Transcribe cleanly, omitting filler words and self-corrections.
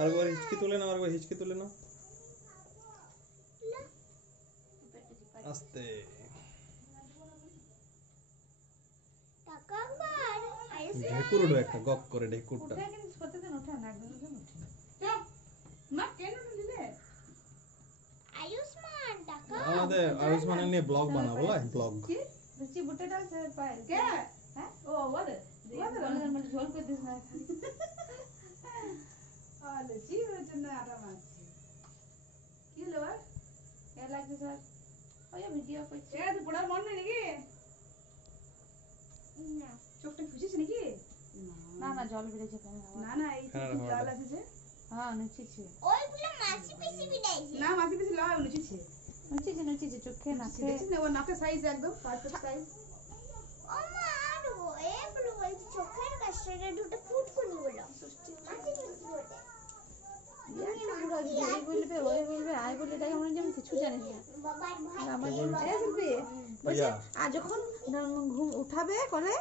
আরেকবার হিচকি তুলে নাও, আরেকবার হিচকি তুলে নাও আস্তে। ঢেকুর উঠবে একটা গক করে ঢেকুরটা। আমাদের আয়ুষ্মানের নিয়ে ব্লগ বানাবো, ব্লগ। চোখটা খুঁজেছে নাকি? না না জল বেরিয়েছে কেন? না না এই জল আছে। হ্যাঁ নুচিছে। ওইগুলো মাছি পিসি বিদাইছে। না মাছি পিসি লয় নুচিছে। নুচিছে চোখে নাকে। দেখছিস না ও নাকের সাইজ একদম পারফেক্ট সাইজ। ও মা আর এগুলো ওই চোখের কাছে দুটো ফুটকুনি গুলো মাছি পিসি বলে। ওই বলবে আই বলে তাই আমরা যেমন কিছু জানি না। বাবার ভাই আমার বলছে আর যখন ঘুম উঠাবে করে